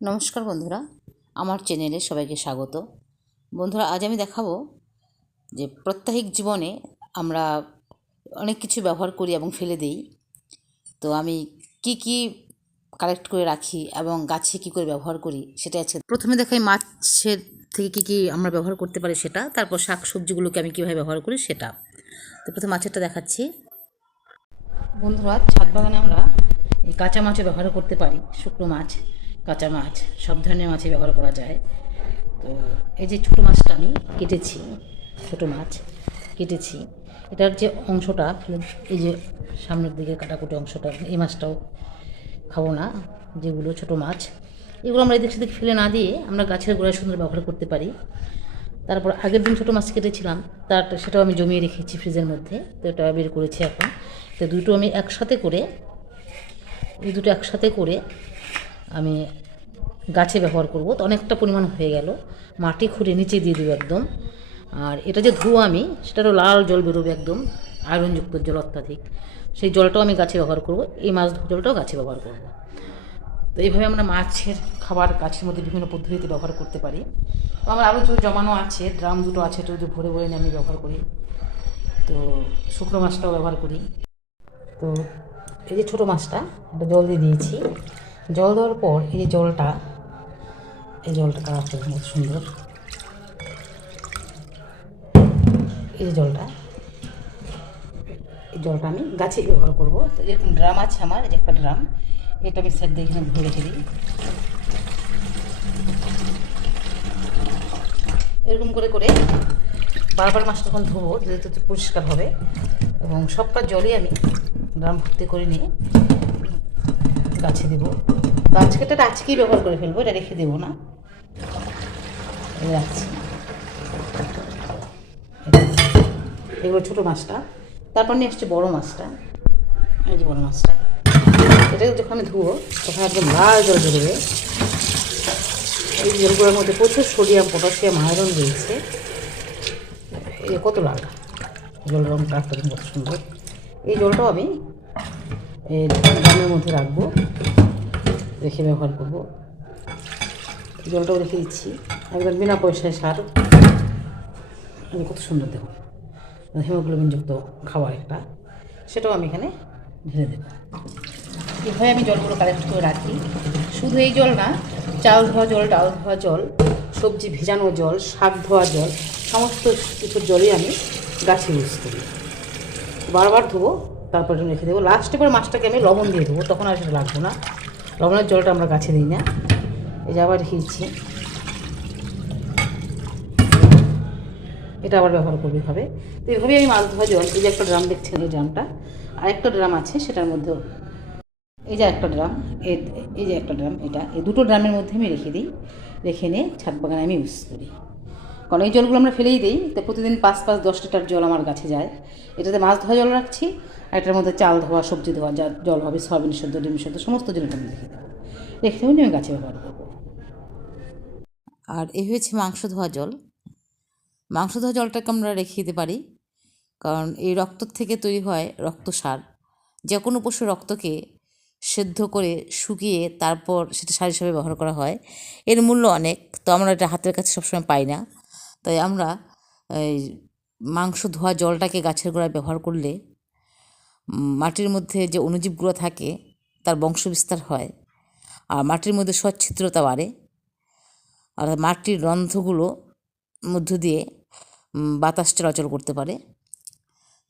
নমস্কার বন্ধুরা, আমার চ্যানেলে সবাইকে স্বাগত। বন্ধুরা, আজ আমি দেখাবো যে প্রত্যাহিক জীবনে আমরা অনেক কিছু ব্যবহার করি এবং ফেলে দিই। তো আমি কি কি কালেক্ট করে রাখি এবং গাছে কী করে ব্যবহার করি সেটা আছে প্রথমে দেখাই মাছের থেকে কী কী আমরা ব্যবহার করতে পারি সেটা, তারপর শাক সবজিগুলোকে আমি কীভাবে ব্যবহার করি সেটা। তো প্রথমে মাছেরটা দেখাচ্ছি। বন্ধুরা, ছাদ বাগানে আমরা এই কাঁচা মাছও ব্যবহার করতে পারি, শুকনো মাছ। কাঁচা মাছ সব ধরনের মাছই ব্যবহার করা যায়। তো এই যে ছোটো মাছটা আমি কেটেছি, ছোটো মাছ কেটেছি, এটার যে অংশটা, এই যে সামনের দিকে কাটাকুটি অংশটা, এই মাছটাও খাব না, যেগুলো ছোটো মাছ। এগুলো আমরা এদিক সেদিক ফেলে না দিয়ে আমরা গাছের গোড়ায় সুন্দর ব্যবহার করতে পারি। তারপর আগের দিন ছোটো মাছ কেটেছিলাম, তার সেটাও আমি জমিয়ে রেখেছি ফ্রিজের মধ্যে, তো এটা বের করেছি এখন। তো দুটো আমি একসাথে করে, এই দুটো একসাথে করে আমি গাছে ব্যবহার করব। তো অনেকটা পরিমাণ হয়ে গেল। মাটি খুঁড়ে নিচে দিয়ে দেবো একদম। আর এটা যে ধুয়ো আমি, সেটারও লাল জল বেরোবে একদম আয়রনযুক্ত জল অত্যাধিক। সেই জলটাও আমি গাছে ব্যবহার করব। এই মাছ জলটাও গাছে ব্যবহার করব। তো এইভাবে আমরা মাছের খাবার গাছের মধ্যে বিভিন্ন পদ্ধতিতে ব্যবহার করতে পারি। তো আমার আরও যে জমানো আছে, ড্রাম দুটো আছে তো ভরে ভরে আমি ব্যবহার করি। তো শুকনো মাছটাও ব্যবহার করি। তো এই যে ছোটো মাছটা, এটা জল দিয়ে দিয়েছি। জল দেওয়ার পর এই যে জলটা, এই জলটা কালারটা খুব সুন্দর। এই যে জলটা, এই জলটা আমি গাছে ব্যবহার করব। তো যেরকম ড্রাম আছে আমার যে একটা ড্রাম, এটা আমি সাইড দিয়ে এখানে ভরে দিই। এরকম করে করে বারবার মাছটা তখন ধোবো, যেহেতু পরিষ্কার হবে। এবং সবটা জলই আমি ড্রাম ভর্তি করে নিয়ে গাছে দেবো। তো আজকে এটা আজকেই ব্যবহার করে ফেলব, এটা রেখে দেবো না। রাখছি। এগুলো ছোটো মাছটা। তারপর নিয়ে আসছে বড়ো মাছটা। এই যে বড়ো মাছটা। এটা যখন আমি ধুবো, তখন একদম লাল জল বেরোবে এই জলগুলোর মধ্যে প্রচুর সোডিয়াম, পটাশিয়াম, আয়রন রয়েছে। এই কত লাল। জল রঙটা কত সুন্দর। এই জলটাও আমি এই মধ্যে রাখব। রেখে ব্যবহার করব। জলটাও রেখে দিচ্ছি। একদম বিনা পয়সায় সার। আমি কত সুন্দর দেবো হিমোগ্লোবিনযুক্ত খাবার একটা। সেটাও আমি এখানে ঢেলে দেবো। এভাবে আমি জলগুলো কালেক্ট করে রাখি। শুধু এই জল না চাল ধোয়া জল, ডাল ধোয়া জল, সবজি ভেজানো জল, শাক ধোয়া জল, সমস্ত কিছুর জলই আমি গাছে ইউজ করি। বারবার ধোবো, তারপর রেখে দেবো। লাস্টে পরে মাছটাকে আমি লবণ দিয়ে দেবো। তখন আর সেটা লাগবো না। লবণের জলটা আমরা গাছে দিই না। এই যে আবার রেখে দিচ্ছি এটা আবার ব্যবহার করবে হবে তো এইভাবেই আমি মাছ ধোয়া জল, এই যে একটা ড্রাম দেখছেন এই ড্রামটা আর একটা ড্রাম আছে সেটার মধ্যেও। এই যে একটা ড্রাম এই যে একটা ড্রাম, এটা, এই দুটো ড্রামের মধ্যে আমি রেখে দিই। রেখে নিয়ে ছাদ বাগানে আমি ইউজ করি। কারণ এই জলগুলো আমরা ফেলেই দিই, তো প্রতিদিন পাঁচ পাঁচ দশ লিটার জল আমার গাছে যায়। এটাতে মাছ ধোয়া জল রাখছি এটার মধ্যে চাল ধোয়া, সবজি ধোয়া, যা জল হবে, সয়াবিন সেদ্ধ, ডিম সেদ্ধ, সমস্ত জলটা আমি রেখে দেবো। রেখে দেবো আমি গাছে ব্যবহার করব। আর এই হয়েছে মাংস ধোয়া জল। মাংস ধোয়া জলটাকে আমরা রেখে দিতে পারি, কারণ এই রক্ত থেকে তৈরি হয় রক্ত সার। যে কোনো পশুর রক্তকে সেদ্ধ করে শুকিয়ে তারপর সেটা সার হিসাবে ব্যবহার করা হয়। এর মূল্য অনেক, তো আমরা এটা হাতের কাছে সবসময় পাই না। তাই আমরা এই মাংস ধোয়া জলটাকে গাছের গোড়ায় ব্যবহার করলে মাটির মধ্যে যে অণুজীবগুলো থাকে, তার বংশবিস্তার হয়। আর মাটির মধ্যে সচ্ছিদ্রতা বাড়ে। আর মাটির রন্ধ্রগুলো মধ্য দিয়ে বাতাস চলাচল করতে পারে।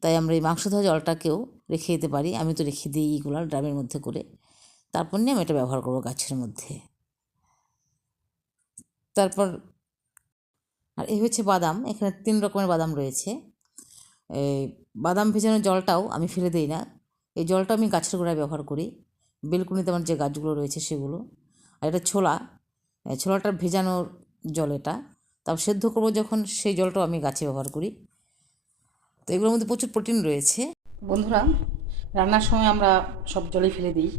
তাই আমরা এই মাংস ধোয়া জলটাকেও রেখে দিতে পারি। আমি তো রেখে দিই এইগুলো ড্রামের মধ্যে করে। তারপর নিয়ে আমি এটা ব্যবহার করব গাছের মধ্যে। তারপর, আর এই হচ্ছে বাদাম। এখানে তিন রকমের বাদাম রয়েছে। বাদাম ভেজানো জলটাও আমি ফেলে দিই না। এই জলটা আমি গাছের গোড়ায় ব্যবহার করি। বেলকুনিতে আমার যে গাছগুলো রয়েছে সেগুলো। আর এটা ছোলা। ছোলাটা ভেজানোর জল এটা। তারপর সেদ্ধ করব যখন সেই জলটাও আমি গাছে ব্যবহার করি। তো এগুলোর মধ্যে প্রচুর প্রোটিন রয়েছে। বন্ধুরা, রান্নার সময় আমরা সব জলই ফেলে দিই।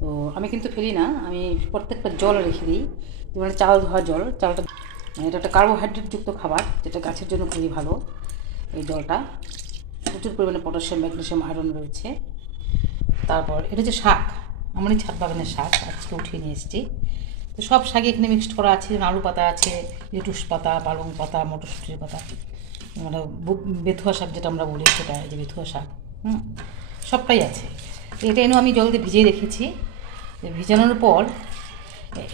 তো আমি কিন্তু ফেলি না, আমি প্রত্যেকটা জল রেখে দিই। যেমন চাল ধোয়া জল, চালটা এটা একটা কার্বোহাইড্রেটযুক্ত খাবার, যেটা গাছের জন্য খুবই ভালো। এই জলটা প্রচুর পরিমাণে পটাশিয়াম, ম্যাগনেশিয়াম আয়রন রয়েছে। তারপর এটা হচ্ছে শাক। আমারই ছাদ বাগানের শাক, আজকে উঠিয়ে নিয়ে এসেছি। তো সব শাকে এখানে মিক্সড করা আছে আলু পাতা আছে, লেটুস পাতা, পালং পাতা, মটরশুঁটির পাতা মানে বেথুয়া শাক যেটা আমরা বলি সেটা যে বেথুয়া শাক, হুম? সবটাই আছে। এটা এনেও আমি জল দিয়ে ভিজিয়ে রেখেছি। ভিজানোর পর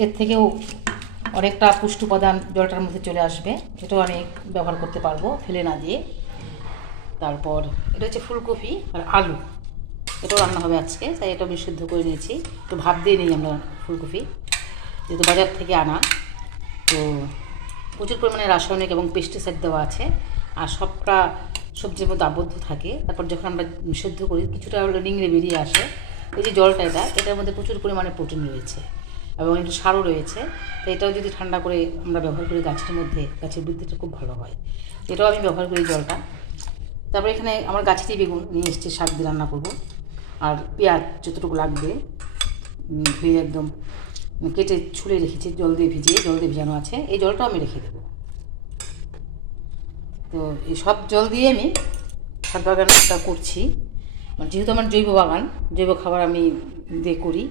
এর থেকেও অনেকটা পুষ্টি উপাদান জলটার মধ্যে চলে আসবে এটাও আমি ব্যবহার করতে পারব, ফেলে না দিয়ে। তারপর এটা হচ্ছে ফুলকপি আর আলু। এটাও রান্না হবে আজকে, তাই এটা আমি সিদ্ধ করে নিয়েছি। একটু ভাব দিয়ে নিই আমরা ফুলকপি, যেহেতু বাজার থেকে আনা। তো প্রচুর পরিমাণে রাসায়নিক এবং পেস্টিসাইড দেওয়া আছে, আর সবটা সবজির মধ্যে আবদ্ধ থাকে। তারপর যখন আমরা সেদ্ধ করি, কিছুটা হলো নিংড়ে বেরিয়ে আসে। এই যে জলটা এটা, এটার মধ্যে প্রচুর পরিমাণে প্রোটিন রয়েছে এবং একটু সারও রয়েছে। তো এটাও যদি ঠান্ডা করে আমরা ব্যবহার করি গাছের মধ্যে, গাছের বৃদ্ধিটা খুব ভালো হয়। এটাও আমি ব্যবহার করি জলটা। তারপরে এখানে আমার গাছেরই বেগুন নিয়ে এসেছি, শাক দিয়ে রান্না করব। আর পেঁয়াজ যতটুকু লাগবে ধুয়ে একদম কেটে ছুলে রেখেছি, জল দিয়ে ভিজিয়ে, জল দিয়ে ভিজানো আছে। এই জলটাও আমি রেখে দেবো। তো এই সব জল দিয়ে আমি ছাদ বাগানটা করছি। মানে যেহেতু আমার জৈব বাগান, জৈব খাবার আমি দিয়ে করি,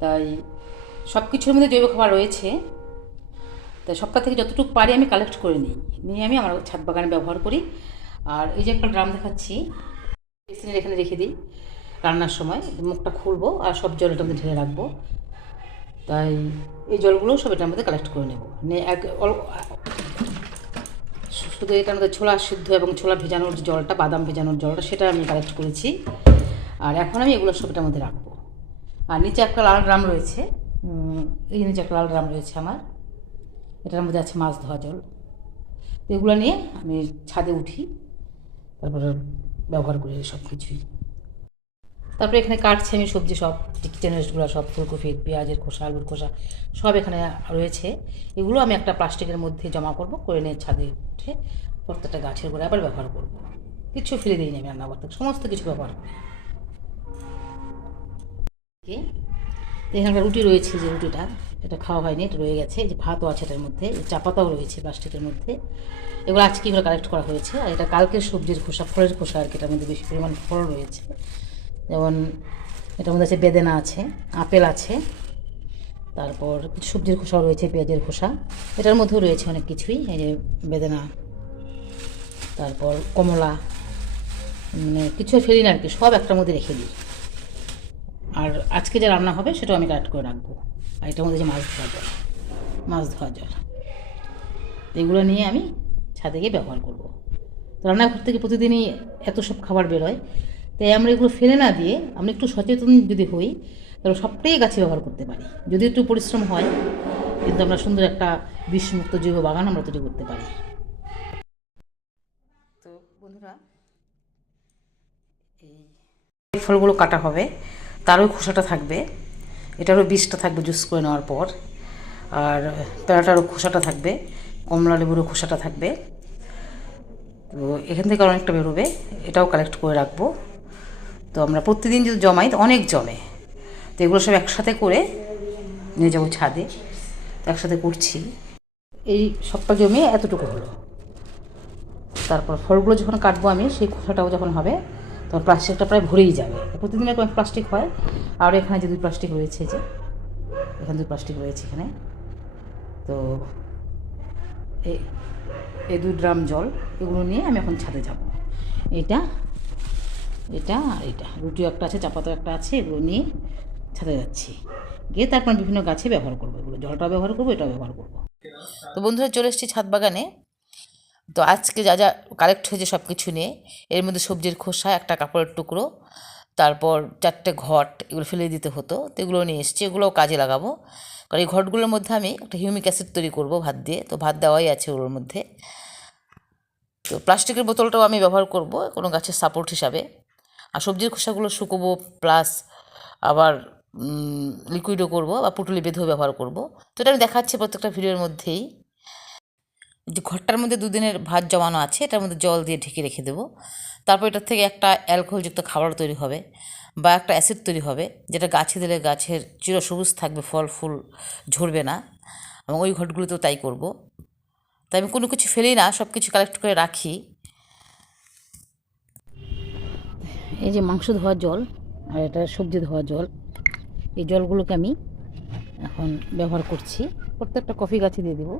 তাই সব কিছুর মধ্যে জৈব খাবার রয়েছে। তাই সবটা থেকে যতটুকু পারি আমি কালেক্ট করে নিই। নিয়ে আমি আমার ছাদ বাগানে ব্যবহার করি। আর এই যে একটা ড্রাম দেখাচ্ছি। বেসিনের এখানে রেখে দিই রান্নার সময়। মুখটা খুলবো আর সব জল এটার মধ্যে ঢেলে রাখব। তাই এই জলগুলো সব এটার মধ্যে কালেক্ট করে নেব। এক শুধু এটার মধ্যে ছোলা সিদ্ধ এবং ছোলা ভেজানোর জলটা, বাদাম ভেজানোর জলটা, সেটা আমি কালেক্ট করেছি। আর এখন আমি এগুলো সব এটার মধ্যে রাখব। আর নিচে একটা লাল ড্রাম রয়েছে। এই নিচে একটা লাল ড্রাম রয়েছে আমার। এটার মধ্যে আছে মাছ ধোয়া জল। এগুলো নিয়ে আমি ছাদে উঠি। তারপরে ব্যবহার করি সব কিছুই। তারপরে এখানে কাটছি আমি সবজি সব কিচেন ওয়েস্টগুলো সব, ফুলকপি, পেঁয়াজের খোসা, আলুর খোসা, সব এখানে রয়েছে। এগুলো আমি একটা প্লাস্টিকের মধ্যে জমা করব, করে নিয়ে ছাদে উঠে প্রত্যেকটা গাছের গোড়ায় আবার ব্যবহার করব। কিছু ফেলে দিই না আমি রান্না করতে সমস্ত কিছু ব্যবহার করি? এখানকার রুটি রয়েছে যে রুটিটা, এটা খাওয়া হয়নি, এটা রয়ে গেছে। যে ভাতও আছে এটার মধ্যে চাপাতাও রয়েছে প্লাস্টিকের মধ্যে। এগুলো আজকে এগুলো কালেক্ট করা হয়েছে। আর এটা কালকের সবজির খোসা, ফলের খোসা আর কি, এটার মধ্যে বেশি পরিমাণ ফল রয়েছে। যেমন এটার মধ্যে আছে বেদেনা আছে, আপেল আছে, তারপর কিছু সবজির খোসাও রয়েছে, পেঁয়াজের খোসা। এটার মধ্যেও রয়েছে অনেক কিছুই, এই যে বেদেনা, তারপর কমলা মানে কিছু ফেলি না আর কি, সব একটার মধ্যে রেখে দিই। আর আজকে যে রান্না হবে সেটাও আমি কালেক্ট করে রাখব। আর এটার মধ্যে যে মাছ ধোয়া জল মাছ ধোয়া জল। এগুলো নিয়ে আমি ছাদে গিয়ে ব্যবহার করব। তো রান্নাঘর থেকে প্রতিদিনই এত সব খাবার বেরোয় তাই আমরা এগুলো ফেলে না দিয়ে আমরা একটু সচেতন যদি হই তাহলে সবটাই গাছে ব্যবহার করতে পারি। যদি একটু পরিশ্রম হয় কিন্তু আমরা সুন্দর একটা বিষমুক্ত জৈব বাগান আমরা তৈরি করতে পারি। তো বন্ধুরা এই ফলগুলো কাটা হবে। তারও খোসাটা থাকবে, এটারও বীজটা থাকবে জুস করে নেওয়ার পর, আর প্যারাটারও খোসাটা থাকবে, কমলা লেবুরও খোসাটা থাকবে। তো এখান থেকে অনেকটা বেরোবে, এটাও কালেক্ট করে রাখব। তো আমরা প্রতিদিন যদি জমাই অনেক জমে। তো এগুলো সব একসাথে করে নিয়ে যাব ছাদে একসাথে করছি। এই সবটা জমিয়ে এতটুকু হলো। তারপর ফলগুলো যখন কাটবো আমি, সেই খোসাটাও যখন হবে তখন প্লাস্টিকটা প্রায় ভরেই যাবে। প্রতিদিন এরকম প্লাস্টিক হয়। আর এখানে যে দুই প্লাস্টিক রয়েছে, যে এখানে দুই প্লাস্টিক রয়েছে এখানে। তো এই দুই ড্রাম জল, এগুলো নিয়ে আমি এখন ছাদে যাব। এটা এটা আর এটা। রুটিও একটা আছে, চাপাতো একটা আছে, এগুলো নিয়ে ছাদে যাচ্ছি। গিয়ে তারপর বিভিন্ন গাছে ব্যবহার করব। এগুলো জলটাও ব্যবহার করব, এটাও ব্যবহার করব। তো বন্ধুরা, চলে এসেছি ছাদ বাগানে। তো আজকে যা যা কালেক্ট হয়েছে সব কিছু নিয়ে, এর মধ্যে সবজির খোসা, একটা কাপড়ের টুকরো, তারপর চারটে ঘট, এগুলো ফেলে দিতে হতো, তো এগুলো নিয়ে এসেছি, এগুলোও কাজে লাগাবো। কারণ এই ঘটগুলোর মধ্যে আমি একটা হিউমিক অ্যাসিড তৈরি করব ভাত দিয়ে, তো ভাত দেওয়াই আছে ওগুলোর মধ্যে। তো প্লাস্টিকের বোতলটাও আমি ব্যবহার করব, কোনো গাছের সাপোর্ট হিসাবে। আর সবজির খোসাগুলো শুকোবো প্লাস আবার লিকুইডও করব, বা পুটুলি বেঁধেও ব্যবহার করব। তো এটা আমি দেখাচ্ছি প্রত্যেকটা ভিডিওর মধ্যেই। যে ঘরটার মধ্যে দুদিনের ভাত জমানো আছে, এটার মধ্যে জল দিয়ে ঢেকে রেখে দেবো। তারপর এটার থেকে একটা অ্যালকোহলযুক্ত খাবার তৈরি হবে বা একটা অ্যাসিড তৈরি হবে, যেটা গাছে দিলে গাছের চিরসবুজ থাকবে, ফল, ফুল ঝরবে না। এবং ওই ঘরগুলোতেও তাই করব। তাই আমি কোনো কিছু ফেলি না সব কিছু কালেক্ট করে রাখি। এই যে মাংস ধোয়া জল আর এটা সবজি ধোয়া জল, এই জলগুলোকে আমি এখন ব্যবহার করছি। প্রত্যেকটা কফি গাছে দিয়ে দেবো।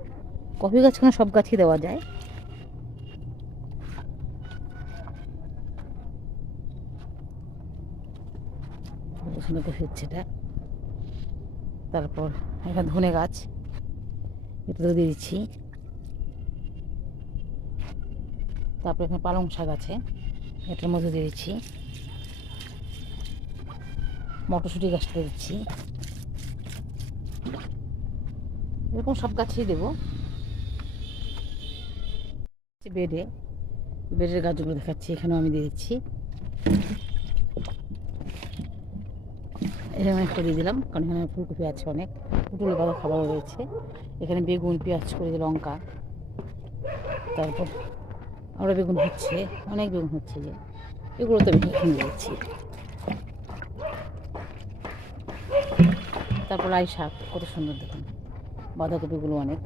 কফি গাছ গাছখানে সব গাছই দেওয়া যায়। সুন্দর কফি হচ্ছে এটা। তারপর এখানে ধনে গাছ। এটাতেও দিয়ে দিচ্ছি। তারপর এখানে পালং শাক আছে। এটার মধ্যে দিয়ে দিচ্ছি। মটরশুঁটি গাছটা দিচ্ছি। এরকম সব গাছেই দেবো। বেডে, বেডের গাছগুলো দেখাচ্ছি, এখানেও আমি দিয়ে দিচ্ছি। এখানে একটা দিয়ে দিলাম, কারণ এখানে ফুলকপি আছে অনেক। পুটুলে বাঁধা খাবারও রয়েছে। এখানে বেগুন, পেঁয়াজ করে লঙ্কা। তারপর আরও বেগুন হচ্ছে, অনেক বেগুন হচ্ছে যে। এগুলো তো আমি এখানে দিয়েছি তারপর লাই শাক কত সুন্দর দেখুন। বাঁধাকপিগুলো অনেক।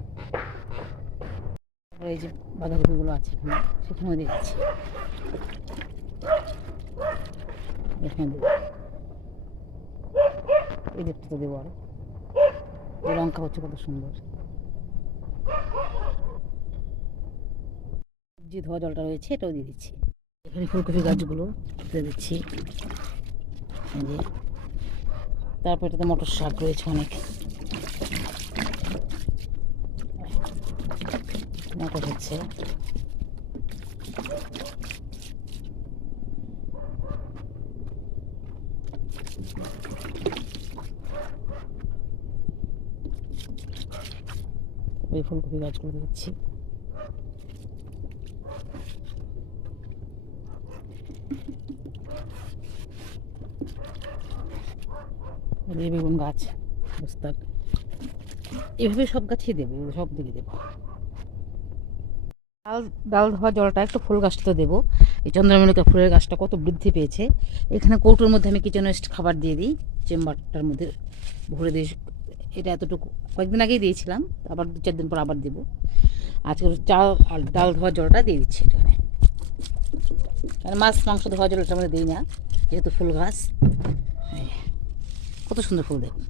এই যে বাঁধাকপিগুলো আছে এখানে সেখানেও দিয়ে দিচ্ছি। এখানে দেবো এই দেখতে দেবো আরও। এই লঙ্কা হচ্ছে কত সুন্দর। যে ধোয়া জলটা রয়েছে এটাও দিয়ে দিচ্ছি। এখানে ফুলকপি গাছগুলো দিয়ে দিচ্ছি। এই যে। তারপর এটাতে মটর শাক রয়েছে অনেক। মটর হচ্ছে ওই ফুলকপি গাছগুলো দিচ্ছি। বেগুন গাছ, বস্তার। এভাবে সব গাছই দেবো, সব দিকে দেবো। ডাল ডাল ধোয়া জলটা একটু ফুল গাছটা দেবো। এই চন্দ্রমল্লিকা ফুলের গাছটা কত বৃদ্ধি পেয়েছে। এখানে কৌটোর মধ্যে আমি কিচেন ওয়েস্ট খাবার দিয়ে দিই, চেম্বারটার মধ্যে ভরে দিই। এটা এতটুকু। কয়েকদিন আগেই দিয়েছিলাম, আবার দু চার দিন পর আবার দেবো। আজকে চাল আর ডাল ধোয়া জলটা দিয়ে দিচ্ছি এখানে। আর মাছ, মাংস ধোয়া জল এটার মধ্যে দিই না, যেহেতু ফুল গাছ। কত সুন্দর ফুল দেখুন।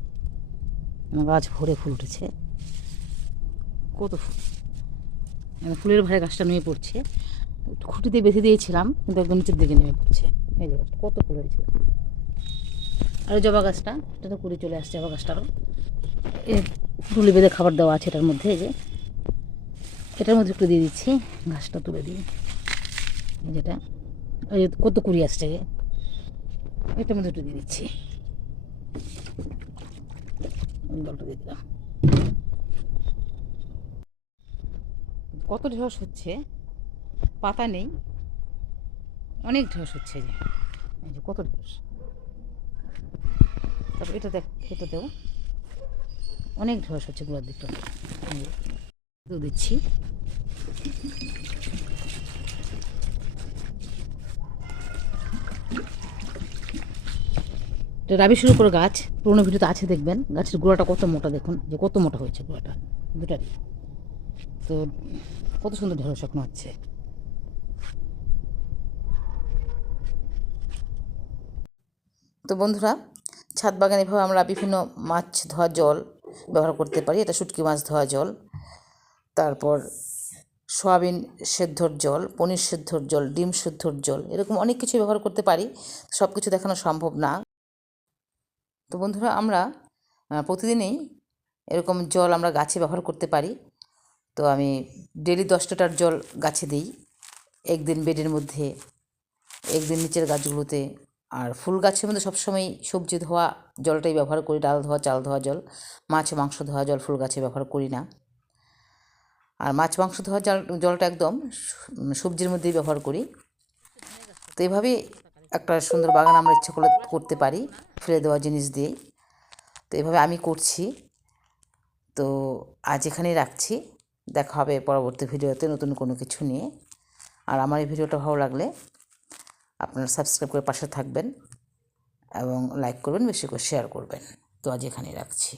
আমার গাছ ভরে ফুল উঠেছে। কত ফুল। ফুলের ভারে গাছটা নেমে পড়ছে। খুঁটিতে বেঁধে দিয়েছিলাম, কিন্তু একদম নিচের দিকে নেমে পড়ছে। এই গাছটা, কত ফুল হয়েছে। আর জবা গাছটা, এটা তো কুড়ি চলে আসছে জবা গাছটারও। তুলে বেঁধে খাবার দেওয়া আছে এটার মধ্যে, এই যে। এটার মধ্যে একটু দিয়ে দিচ্ছি, ঘাসটা তুলে দিই যেটা, এই কত কুড়ি আসছে এটার মধ্যে একটু দিয়ে দিচ্ছি। জলটা দিয়ে দিলাম। কত ঢস হচ্ছে? পাতা নেই। অনেক ঢস হচ্ছে যে। এই যে কত ঢস। তারপর এটা দেখ এটাতেও অনেক ঢস হচ্ছে গোড়ার দিকটা দিচ্ছি। এটা রাবি শুরু করে গাছ। পুরোনো ভিডিওতে আছে দেখবেন। গাছের গোড়াটা কত মোটা দেখুন। যে কত মোটা হয়েছে গোড়াটা। দুটারই। তো কত সুন্দর ঢেঁড়স এখন হচ্ছে তো বন্ধুরা, ছাদ বাগানে এভাবে আমরা বিভিন্ন মাছ ধোয়া জল ব্যবহার করতে পারি। এটা শুটকি মাছ ধোয়া জল, তারপর সয়াবিন সেদ্ধর জল, পনির সেদ্ধর জল, ডিম সেদ্ধর জল, এরকম অনেক কিছু ব্যবহার করতে পারি। সব কিছু দেখানো সম্ভব না। তো বন্ধুরা, আমরা প্রতিদিনই এরকম জল আমরা গাছে ব্যবহার করতে পারি। তো আমি ডেলি দশ লিটার জল গাছে দিই। একদিন বেডের মধ্যে, একদিন নিচের গাছগুলোতে। আর ফুল গাছের মধ্যে সবসময় সবজি ধোয়া, জলটাই ব্যবহার করি, ডাল ধোয়া, চাল ধোয়া জল, মাছ মাংস ধোয়া জল ফুল গাছে ব্যবহার করি না। আর মাছ মাংস ধোয়া জল, জলটা একদম সবজির মধ্যেই ব্যবহার করি। তো এভাবে একটা সুন্দর বাগান আমরা ইচ্ছা করলে করতে পারি, ফেলে দেওয়া জিনিস দিয়ে তো এভাবে আমি করছি। তো আজ এখানেই রাখছি। দেখা হবে পরবর্তী ভিডিওতে নতুন কোনো কিছু নিয়ে। আর আমার এই ভিডিওটা ভালো লাগলে আপনারা সাবস্ক্রাইব করে পাশে থাকবেন এবং লাইক করবেন, বেশি করে শেয়ার করবেন। তো আজ এখানেই রাখছি।